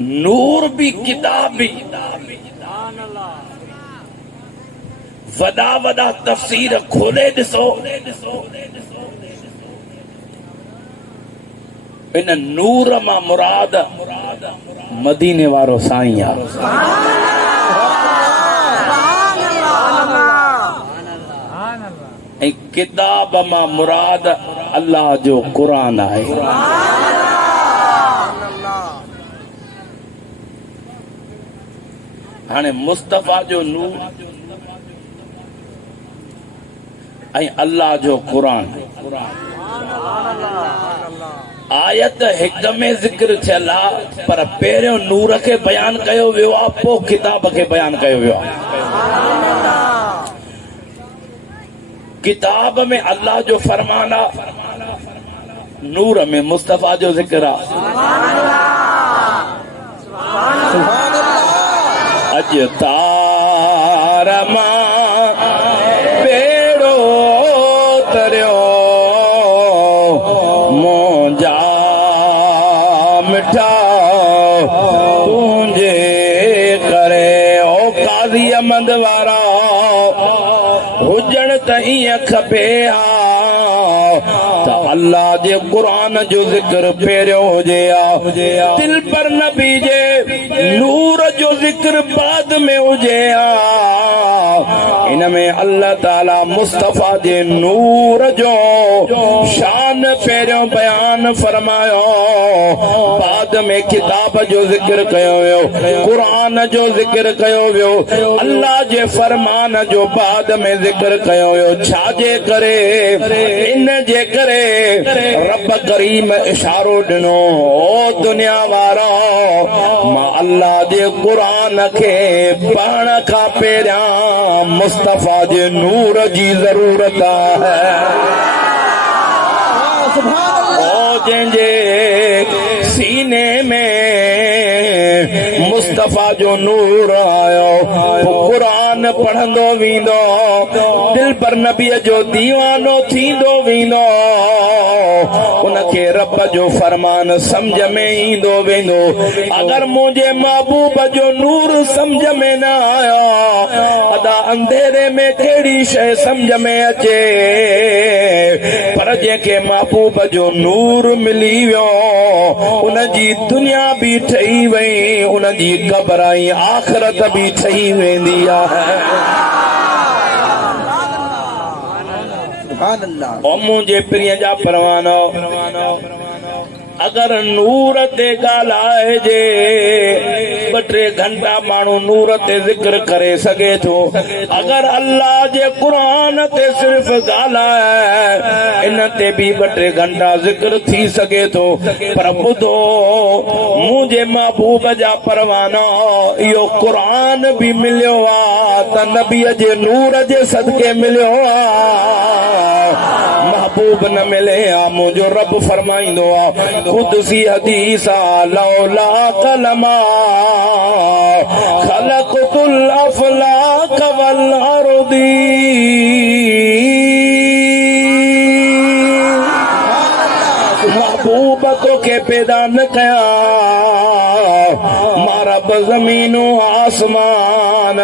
नूर भी किताब भी वदा वदा तफसीर खोले ॾिसो इन नूर मां मुराद मदीने वारो साईं आहे। ऐं किताब मां मुराद अल्लाह जो क़ुरान आहे। हाणे मुस्तफ़ा जो नूर ऐं अल्लाह जो क़ुरान आयत हिक में ज़िक्र थियल आहे, पर पहिरियों नूर खे बयान कयो वियो आहे, पोइ किताब खे बयान कयो वियो आहे। किताब में अल्लाह जो फरमान आहे, नूर में मुस्तफ़ा जो ज़िक्र आहे। अॼु तार मां बेड़ो तरियो मुंहिंजा मिठा तुंहिंजे करे ओ काज़ी अहमद वारा हुजण त ईअं खपे त अल्लाह जे क़ुरान जो ज़िक्र पहिरियों हुजे दिल पर नबी जे नूर जो ज़िक्र बाद में हुजे इन में अल्लाह ताला मुस्तफ़ा जे नूर जो शान पहिरियों बयान फरमायो, बाद में किताब जो ज़िक्र कयो वियो, क़ुरान जो ज़िक्र कयो वियो, अल्लाह जे फरमान जो बाद में ज़िक्र कयो वियो। छाजे करे? इन जे करे रब करीम इशारो ॾिनो, ओ दुनिया वारा मां अल्लाह जे क़ुरान खे पढ़ण खां पहिरियां मुस्तफ़ा जे नूर जी ज़रूरत आहे। ओ जंहिंजे सीने में मुस्तफ़ा जो नूर आयो, क़ुरान पढ़ंदो वेंदो, दिल पर नबीअ जो दीवानो थींदो वेंदो, उनखे रब जो फरमान समझ में ईंदो वेंदो। अगर मुंहिंजे महबूब जो नूर समझ में न आयो, अदा अंधेरे में कहिड़ी शइ समझ में अचे, पर जंहिंखे महबूब जो नूर मिली वियो उनजी दुनिया बि ठही वई, उनजी क़ब्र ऐं आख़िरत बि ठही वेंदी आहे। मुंहिंजे प्रिय जा परवानो, अगर नूर ते ॻाल्हाइजे ॿ टे घंटा माण्हू नूर ते ज़िक्र करे सघे थो। अगर अल्लाह जे क़ुरान ते सिर्फ़ ॻाल्हाए इन ते बि ॿ टे घंटा ज़िक्र थी सघे थो। पर ॿुधो, मुंहिंजे महबूब जा परवाना, इहो क़ुरान बि मिलियो आहे त नबीअ जे नूर जे सदके मिलियो आहे। महबूब न मिले आ, मुंहिंजो रब फरमाईंदो आहे कुदसी हदीस लौला कलमा खलक़तुल अफलाक वल अर्दी। महबूब तोखे पैदा न कया, मारा ज़मीनू आसमान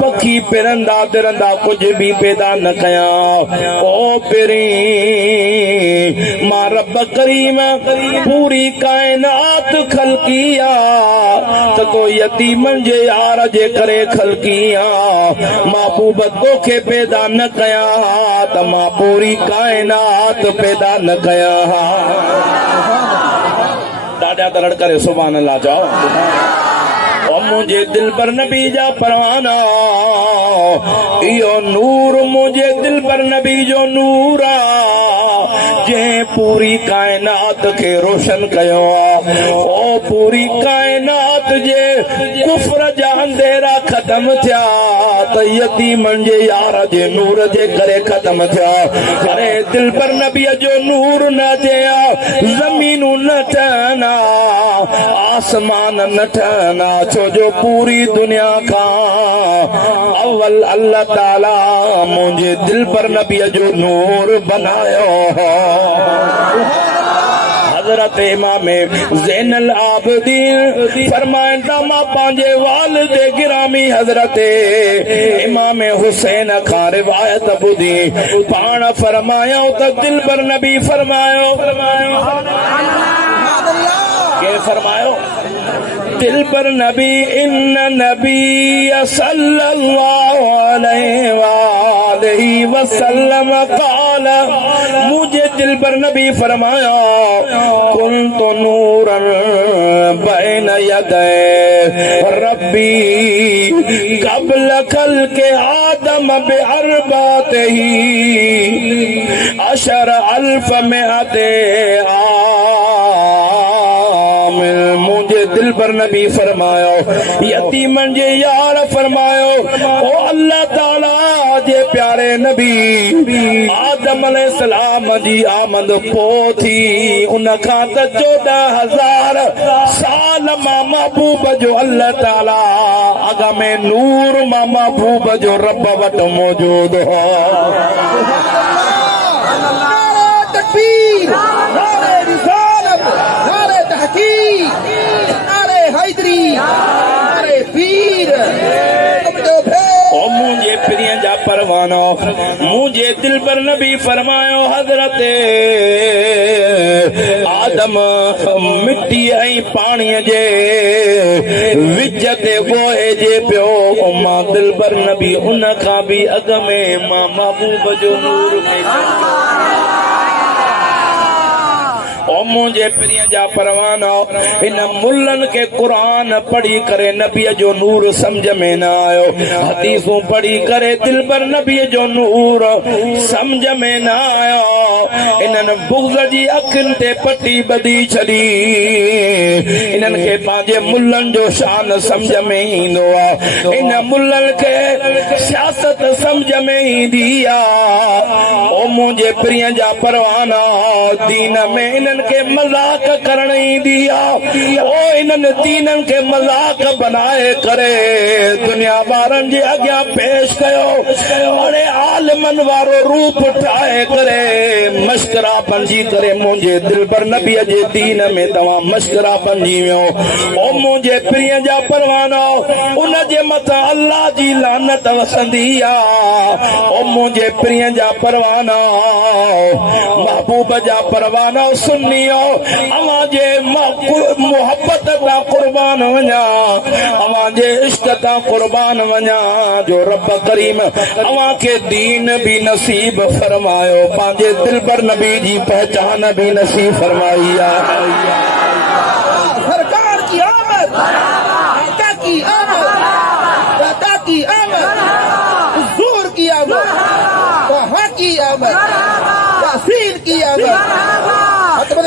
पखी पिरंदा तिरंदा कुछ भी पैदा न कया। ओ पिरी मां रब करीम पूरी कायनात खलकिया त को यतीमन जे यार जे करे खलकिया। महबूब तोखे पैदा न कया त मां पूरी कायनात पैदा न कया। ॾाढा दरड़ करे सुभान अल्लाह चओ। मुंहिंजे दिल पर नबी जा परवाना, इहो नूर मुंहिंजे दिल पर नबी जो नूर आहे, जंहिं पूरी कायनात खे रोशन कयो आहे। ओ पूरी कायनात जे कुफ्र जा अंधेरा ख़त्म थिया त यतीमन जे यार जे नूर जे करे ख़त्म थिया। अरे दिल पर नबीअ जो नूर न थिया, ज़मीनूं न ठहना, आसमान न ठहना, छो जो पूरी दुनिया का अव्वल अल्लाह ताला मुझे दिल पर नबी जो नूर बनायो। हजरत इमाम ज़ैनुल आबिदीन फरमाइंदा मां पांजे वालिद गिरामी हजरत इमाम हुसैन खां रिवायत ॿुधी पाण फरमायो त दिलबर नबी फरमायो के फरमायो दिलबर नबी इन नबी सल्लल्लाहु अलैहि वसल्लम क़ाल मुझे दिलबर नबी फरमाया कुन्तु नूरन बैन यदै रब्बी क़ब्ल खल्क़ि आदम बिअरबातिही अशर अल्फ मिअते मुझे दिलबर नबी फरमायो यतीमन जे यार फरमायो ओ अल्लाह ताला जे प्यारे नबी आदम अलैहिस्सलाम जी आमद पोथी उन खां त 14,000 साल मां महबूब जो अल्लाह ताला अग में नूर मां महबूब जो रब वट मौजूद हो तकबीर नारे रिसालत नारे तहकीक नारे हैदरी नारे पीर ओ मुझे प्रिय जा परवानो मुझे दिलबर नबी फरमायो हजरत आदम मिट्टी ऐं पानी जे विच ते गोहे जे पियो मां दिलबर नबी उन खां भी अग में मां महबूब जो नूर में ओ मुझे प्रिय जा परवाना इन मुल्लन के कुरान पढ़ी करे नबी जो नूर समझ में न आयो हदीसूं पढ़ी करे दिलबर नबी जो नूर समझ में न आयो इन्हनि बुग़्ज़ जी अखियुनि ते पटी ॿधी छॾी इन्हनि खे पंहिंजे मुल्लन जो शान समझ में ईंदो आहे इन मुल्लन खे सियासत समझ में ईंदी आहे ओ मुंहिंजे प्रिय जा परवाना दीन में इन्हनि के मजाक करण ईंदी आहे ओ इन्हनि दीननि के मजाक बनाए करे दुनिया वारनि जे अॻियां पेश कयो अड़े आलमन वारो रूप ठाहे करे मश्करा बणजी करे मुंहिंजे दिलबर नबी जे दीन में तव्हां मश्करा बणजी वियो ओ मुंहिंजे प्रिय जा परवानो उन जे मथां अल्लाह जी लानत वसंदी आहे ओ मुंहिंजे प्रिय जा परवाना महबूब जा परवाना सुन्नियो अवां जे मोहब्बत ता कुर्बान वञा अवां जे इश्क ता कुर्बान वञा जो रब करीम अवां के दीन भी नसीब फरमायो पंहिंजे दिलबर नबी जी पहचान भी नसीब फरमाई आहे सरकार की आमद आका की आमद दाता की आमद हुजूर की आमद वहाँ की आमद यासीन की आमद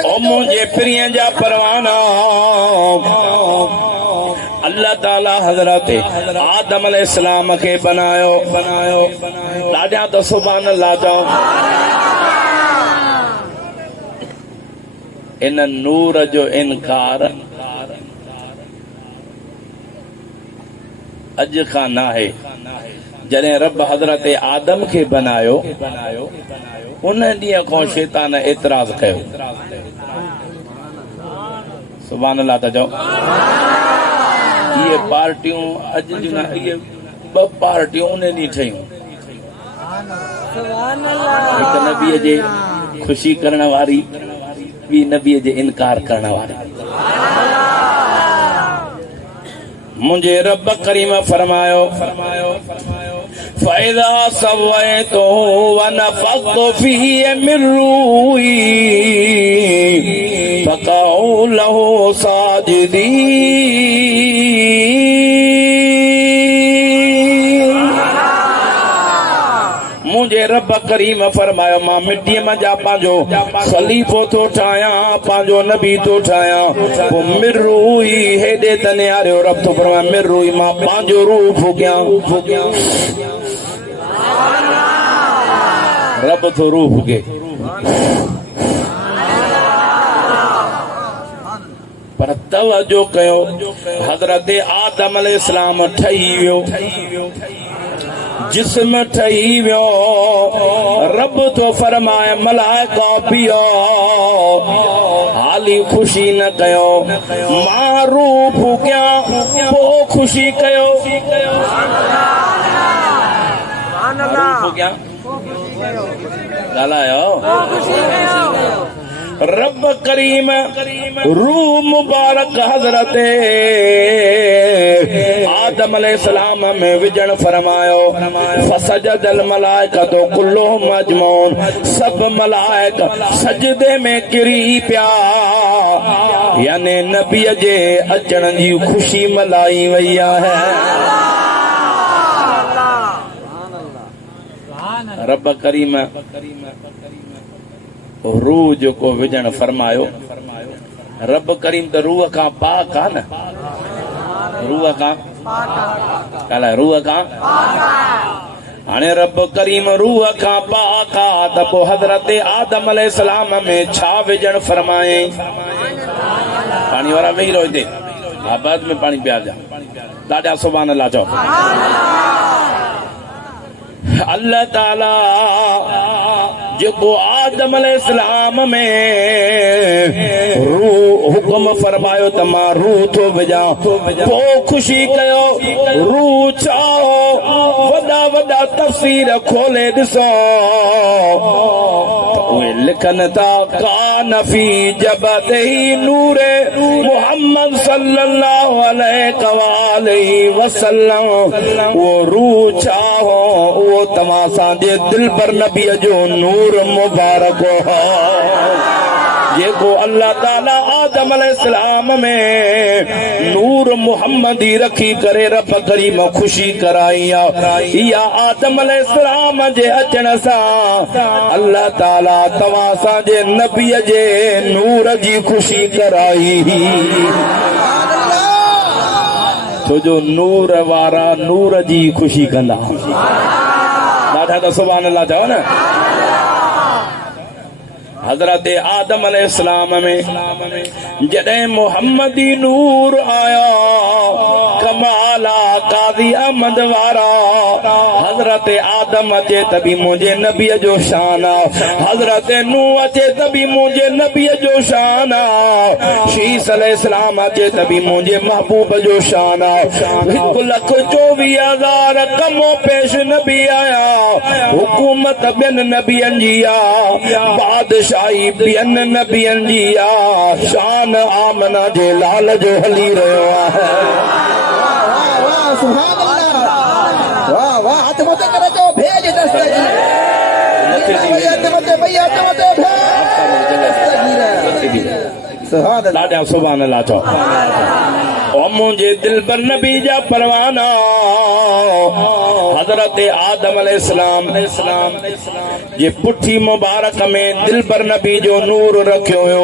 ओ मुझे प्रिय जा परवाना अल्लाह ताला हजरत आदम अलैहिस्सलाम के बनायो लाजा तो सुभान अल्लाह चओ इन नूर जो इनकार अज खां न आहे जॾहिं रब हजरत आदम के बनायो उन ॾींहं खां शैतान एतराज़ कयो सुभान अल्लाह त चओ ये पार्टियूं अॼु जूं न इहे 2 पार्टियूं उन ॾींहुं ठहियूं हिकु नबीअ जे ख़ुशी करण वारी ॿी नबीअ जे इनकार करण वारी मुझे रब करीम फरमायो फ़ैज़ा सवैतुहु व नफ़ख़्तु फ़ीहि मिन रूही फ़क़अू लहू साजिदीन मुझे रब करीम फरमायो मां मिट्टीअ में जा पंहिंजो खलीफ़ो थो ठाहियां पंहिंजो नबी थो ठाहियां पोइ मिर रूही हेॾे त निहारियो रब थो फरमाए मिर रूही मां पंहिंजो रूह फूकियां रब थो रूह फूके पर तवजो कयो हज़रत आदम अलैहिस्सलाम ठही वियो जिस्म ठही वियो रब तो फरमाए मलाइका पियो हाली खुशी न कयो मां रूह फूकिया पो खुशी कयो रूह फूकिया ॻाल्हायो रब करीम रूह मुबारक हज़रत आदम अलैहिस्सलाम में विजण फरमायो फसजदल मलाइकतु कुल्लुहुम अजमऊन सब मलाइक सजदे में किरी पिया यानी नबी जे अचण जी खुशी मल्हाई वई आहे रब करीम रूह जो को विजण फरमायो रब करीम तो रूह का पाक आहे न रूह का कला रूह का हाणे रब करीम रूह का पाक आहे त पोइ हज़रत आदम अलैहिस्सलाम में छा विजण फरमाए पानी वारा वेही रहो हिते आबाद में पानी पिया जा ॾाढा सुभान अल्लाह चओ अल्लाह ताला जेको आदम अलैहिस्सलाम में रूह हुक्म फरमायो त मां रूह थो विझां पोइ खुशी कयो रूह चाहो वॾा वॾा तफ़सीर खोले ॾिसो उहे लिखनि था कान फी जबतही नूरे मुहम्मद सल्लल्लाहु अलैहि वसल्लम वो रूह चाहो वो तव्हां असांजे दिल पर नबी जो नूर मुबारक हो जेको अल्लाह ताला आदम अलैहिस्सलाम में नूर मुहम्मदी रखी करे रब करीम खुशी कराई या आदम अलैहिस्सलाम जे अचण सां अल्लाह ताला तव्हां असांजे नबी जे नूर जी खुशी कराई छो जो नूर वारा नूर जी खुशी कंदा ॾाढा त सुभान अल्लाह चओ न हज़रत आदम अलैहिस्सलाम में जॾहिं मोहम्मदी नूर आया कमाला काज़ी अहमद वारा हज़रत आदम अचे त बि मुंहिंजे नबीअ जो शान आहे हज़रत नूह अचे त बि मुंहिंजे नबीअ जो शान आहे शीस अलैहिस्सलाम अचे त बि मुंहिंजे महबूब जो शान आहे 1,24,000 कमो पेश नबी आया हुकूमत ॿियनि नबियनि जी आहे बादशाही ॿियनि नबियनि जी आहे शान आमना जे लाल जो हली रहियो आहे सुभान अल्लाह वाह वाह हाथ मत करे तो भेज दस्तगीर भैया भेज सुभान अल्लाह ॾाढा सुभान अल्लाह चओ ओ मुंहिंजे दिल पर नबी जा परवाना हज़रत आदम अलैहिस्सलाम जे पुठी मुबारक में दिल पर नबी जो नूर रखियो हुयो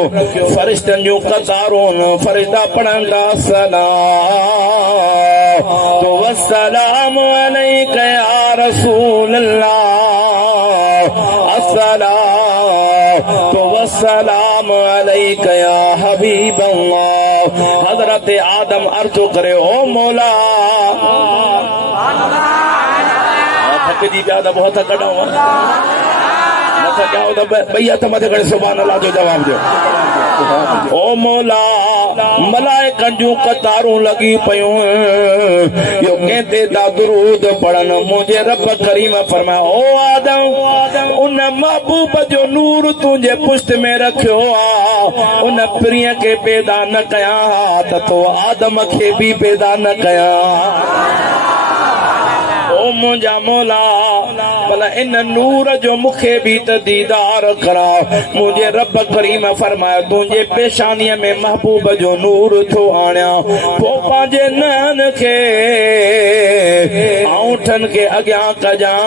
फरिश्तनि जूं क़तारूं फरिश्ता पढ़ंदा सलाम तो वस्सलाम अलैका या रसूल अल्लाह अस्सलाम तो वस्सलाम अलैका या हबीब अल्लाह हज़रत आदम अर्ज़ करे ओ मौला थकजी पिया त बहुत कढो न थकिया त भैया त मथे करे सुभान अल्लाह जो जवाब ॾियो ओ मौला मलाइकनि जूं क़तारूं लॻी पयूं यो कंहिं ते ता दुरूद पढ़नि मुंहिंजे रब करीम फरमायो ओ आदम उन महबूब जो नूर तुंहिंजे पुष्ट में रखियो आहे उन प्रिय खे पैदा न कयां हा त तो आदम खे बि पैदा न कयां ओ मुंहिंजा मौला भला इन नूर जो मूंखे बि त दीदार करा मुंहिंजे रब करीम फरमायो तुंहिंजे पेशानीअ में महबूब जो नूर थो आणियां पोइ पंहिंजे नैन खे आऊठनि खे अॻियां कजां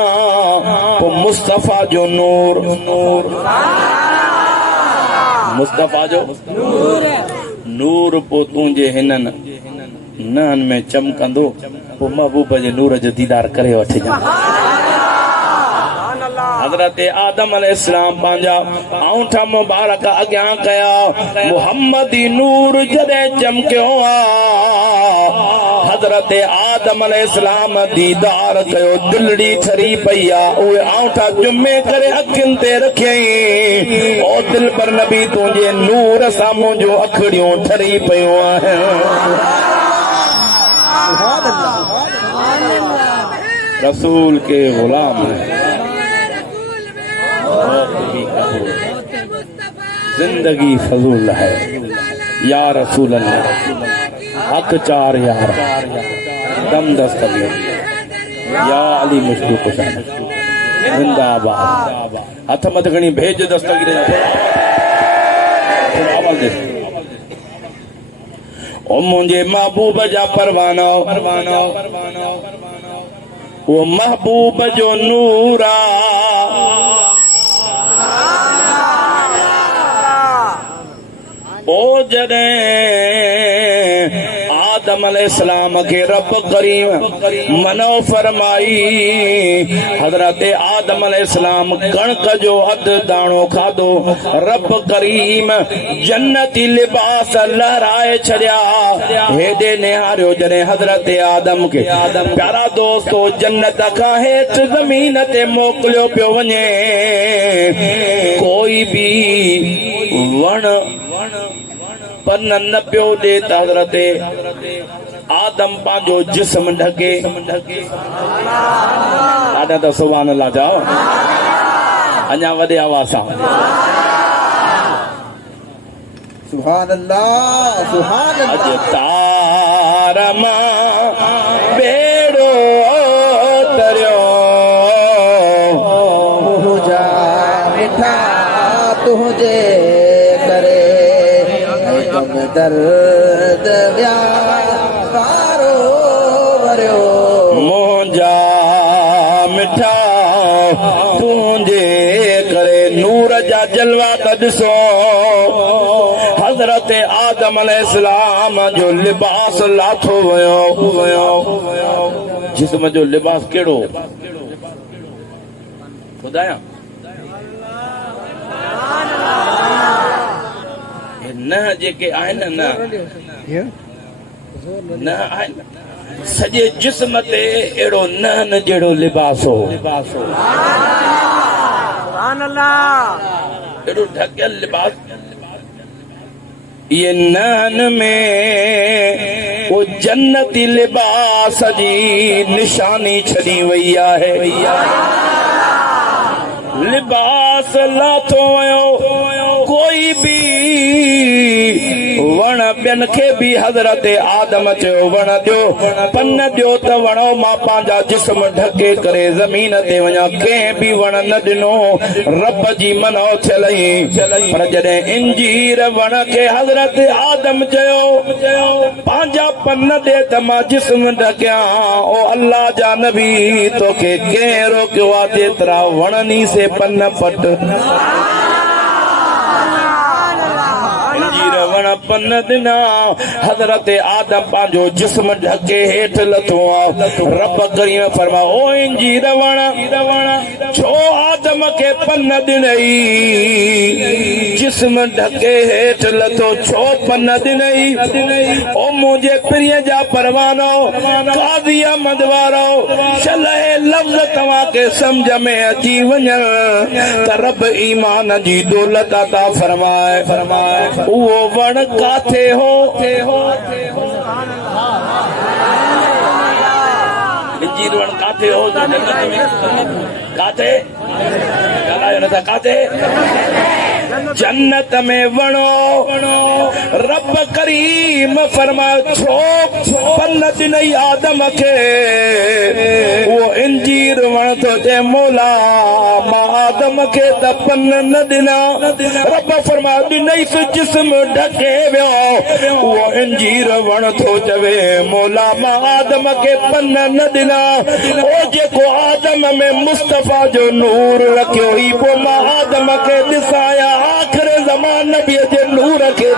पोइ मुस्तफ़ा जो नूर मुस्तफ़ा जो नूर पोइ तुंहिंजे हिननि नहन में चमकंदो पोइ महबूब जे नूर जो दीदार करे वठिजां हज़रत आदम अलैहिस्सलाम पंहिंजा आऊठा मुबारक अॻियां कया मुहम्मदी नूर जॾहिं चमकियो आहे हज़रत आदम अलैहिस्सलाम दीदार कयो दिलड़ी ठरी पई आ उहे आंठा जुमे करे अखियुनि ते रखियई ओ दिल पर नबी तुंहिंजे नूर सां मुंहिंजूं अखड़ियूं ठरी पयूं आहिनि सुभान अल्लाह रसूल के गुलाम हैं जिंदगी फजूल है या रसूल अल्लाह हक चार यार दम दस्तगीर या अली मुश्किल कुशान जिंदाबाद हथ मत खणी भेज दस्तगीर आवाज दे ओ मुंहिंजे महबूब जा परवाना वो महबूब जो नूरा ओ जॾहिं आदम अलैहिस्सलाम के रब करीम मनो फरमाई हजरत आदम अलैहिस्सलाम कणक जो अध दाणो खाधो रब करीम जन्नती लिबास लहराए छड़िया हेॾे निहारियो जॾहिं हजरत आदम के प्यारा दोस्तो जन्नत खां हेठि ज़मीन ते मोकिलियो पियो वञे कोई भी वण पर न पियो ॾे त हज़रत आदम पंहिंजो जिस्म ढके ॾाढा त सुभान अल्लाह चओ अञा वॾे आवाज़ सां सुभान अल्लाह अॼु तार मां बेड़ो तरियो मुंहिंजा मिठा तुंहिंजे करे दर्द व्यापारो वरियो मुंहिंजा मिठा तुंहिंजे करे नूर जा जलवा त ॾिसो हज़रत आदम अलैहिस्सलाम जो लिबास लाथो वियो जिस्म जो लिबास कहिड़ो ॿुधायां न जेके आहिनि न आहिनि सॼे जिस्म ते अहिड़ो न जहिड़ो लिबास हो अहिड़ो ढकियल लिबास ये नन में वो जन्नती लिबास जी निशानी छड़ी वई आहे लिबास लाथो वियो कोई भी वण ॿियनि खे बि हज़रत आदम चयो वण ॾियो पन ॾियो त वणो मां पंहिंजा जिस्म ढके करे ज़मीन ते वञा कंहिं बि वण न ॾिनो रब जी मनो थियल पर जॾहिं इंजीर वण खे हज़रत आदम चयो पंहिंजा पन ॾे त मां जिस्म ढकियां ओ अल्लाह जा नबी तोखे कंहिं रोकियो आहे जेतिरा वणनी से पन पट वण पन ॾिना हज़रत आदम पंहिंजो जिस्म ढके हेठि लथो रब करीम फरमा ओ इंजीर वण छो आदम खे पन ॾिनई जिस्म ढके हेठि लथो छो पन ॾिनई ओ मुंहिंजे प्रिय जा परवानो काज़ी अहमद वारो छलह लफ़्ज़ तव्हांखे सम्झ में अची वञनि त रब ईमान जी दौलत अता फरमाए उहो वण काथे हो इंजीर वण काथे हो काथे ॻाल्हायो नथा काथे जन्नत में वणो रब करीम फरमायो छो पन ॾिनई आदम खे उहो इंजीर वण थो चए मौला मां आदम खे त पन न ॾिना रब फरमायो ॾिनई सु जिस्म ढके वियो उहो इंजीर वण थो चवे मौला मां आदम खे पन न ॾिना ओ जेको आदम में मुस्तफ़ा जो नूर रखियो ई पोइ मां आदम खे ॾिसाया आख़िर ज़मान नबीअ जे नूर खे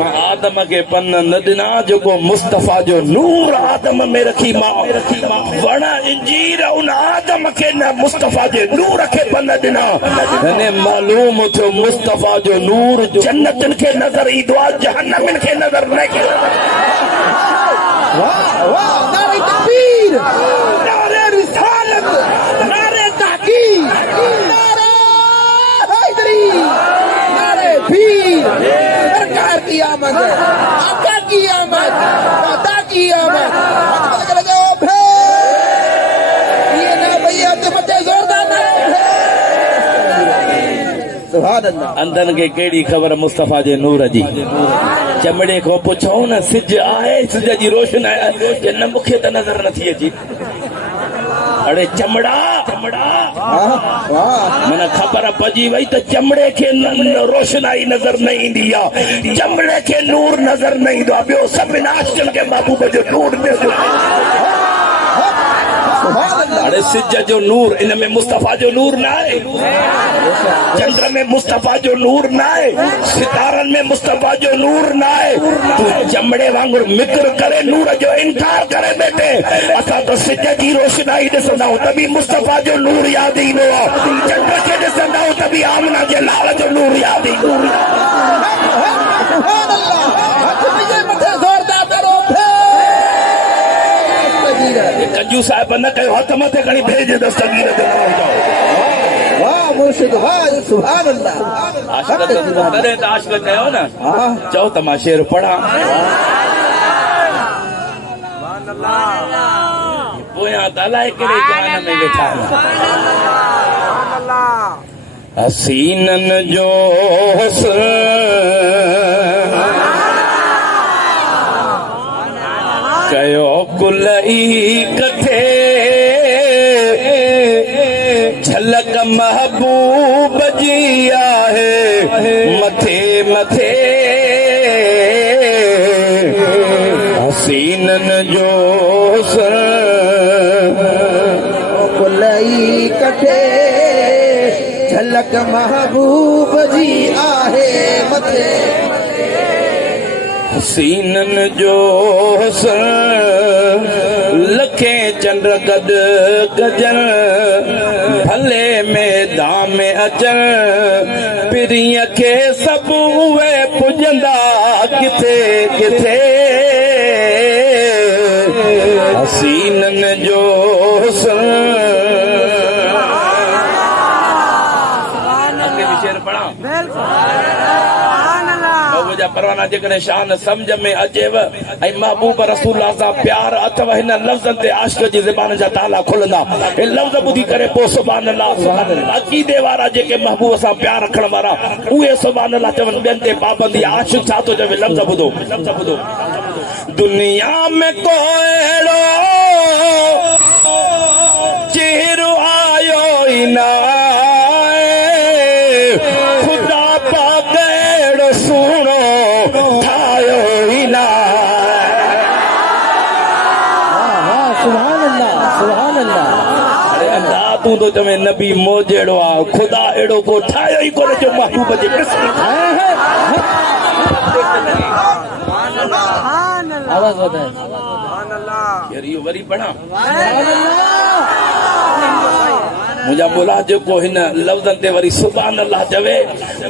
मां आदम के पन न ॾिना जेको मुस्तफ़ा जो नूर आदम में रखी मां वण इंजीर उन आदम के न मुस्तफ़ा जे नूर के पन ॾिना ने मालूम थियो मुस्तफ़ा जो नूर जन्नतन के नजर ईंदो आहे जहन्नम के नजर न ईंदो वाह वाह नारे तकबीर नारे रिसालत नारे तहकीक नारे हैदरी नारे पीर सरकार की आमद आका की आमद दादा की आमद हाथ में लगाओ ये ना भैया तो बच्चे जोरदार ना सुभान अल्लाह अंदन के केड़ी खबर मुस्तफ़ा जे नूर जी चमड़े को पुछो न सिज आहे सिज जी रोशन आहे जे न मूंखे त नज़र नथी अचे अड़े चमड़ा वाह वाह मन ख़बर पजी वई त चमड़े खे रोशनाई नज़र न ईंदी आहे चमड़े खे नूर नज़र न ईंदो आहे ॿियो सभिनी आशिक़नि खे महबूब जो नूर ॾिसो अड़े सिज जो नूर इन में मुस्तफ़ा जो नूर न आहे चंद्र में मुस्तफ़ा जो नूर न आहे सितारनि में मुस्तफ़ा जो नूर न आहे तूं चमड़े वांगुरु मिक्र करे नूर जो इनकार करे बेटे असां त सिज जी रोशनाई ॾिसंदा आहियूं त बि मुस्तफ़ा जो नूर यादि ईंदो आहे चंद्र खे ॾिसंदा आहियूं त बि आमना जे लाल जो नूर यादि ईंदो कंजू साहिब न कयो हथ मथे खणी भेज दस्तगीर ते न वञो वाह मुर्शिद वाह सुभान अल्लाह आशिक़ तॾहिं त आशिक़ कयो न चओ त मां शेर पढ़ां पोयां त अलाए कहिड़े जहान में वेठा हसीनन जो हुस्न कयो कुलई कथे झलक महबूब जी आहे मथे मथे हसीनन जो कुलई कथे झलक महबूब जी आहे मथे हसीनन जो लखे चंद्र गद गजन भले मैदान में अचन पिरीअ खे सभु उहे पुॼंदा किथे किथे हसीनन जो शेर पढ़ा जा परवाना जेकॾहिं शान सम्झ में अचेव ऐं महबूब रसूलुल्लाह सां प्यार अथव हिन लफ़्ज़नि ते आशिक़ जी ज़बान जा ताला खुलंदा हे लफ़्ज़ ॿुधी करे पोइ सुभान अल्लाह अक़ीदे वारा जेके महबूब सां प्यार रखण वारा उहे सुभान अल्लाह चवनि ॿियनि ते पाबंदी आशिक़ छा थो चवे लफ़्ज़ ॿुधो दुनिया में को अहिड़ो चेहरो आयो ई न खुदा पाक अहिड़ो सुहिणो तूं तो चवे नबी मोजेड़ो आहे खुदा अहिड़ो को ठाहियो ई कोन जो महबूब जे वरी पढ़ा मुंहिंजा मुला जेको हिन लफ़्ज़नि ते वरी सुभान अल्लाह चवे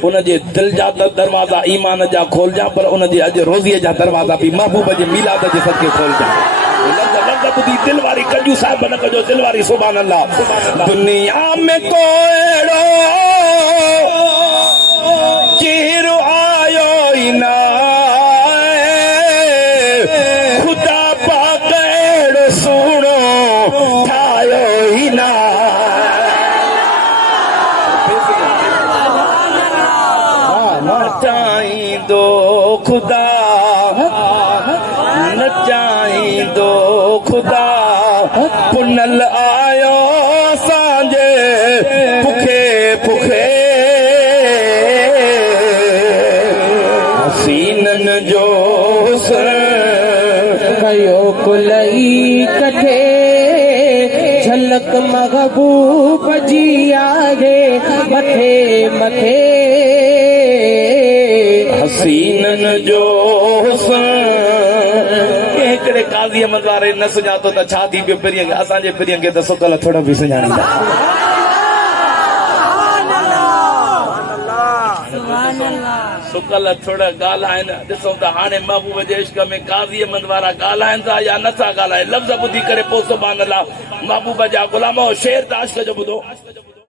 उनजे दिल जा दरवाज़ा ईमान जा खोलजा पर उनजे अॼु रोज़ीअ जा दरवाज़ा बि महबूब जे मीलाद जे सदके खोलजा दिल वारी कंजू साहिब न कजो दिल वारी सुभान अल्लाह दुनिया में को अहिड़ो चेहरो आयो ई न खुदा पाक अहिड़ो सुहिणो ठाहियो ई न चाहींदो खुदा न चाहींदो खुदा पुनल आयो असांजे पुखे पुखे हसीनन जो कयो कुलई कथे झलक महबूब जी आहे मथे मथे हसीनन जो काज़ी अहमद वारे न सुञातो त छा थी पियो पिरीअ खे असांजे पिरीअ खे त सुकल थोड़ा बि सुञाणींदा सुकल थोड़ा ॻाल्हाइनि ॾिसूं त हाणे महबूब जे इश्क में काज़ी अहमद वारा ॻाल्हाइनि था या नथा ॻाल्हाइनि लफ़्ज़ ॿुधी करे पोइ सुभाणे महबूब जा ग़ुलाम शेर त इश्क जो ॿुधो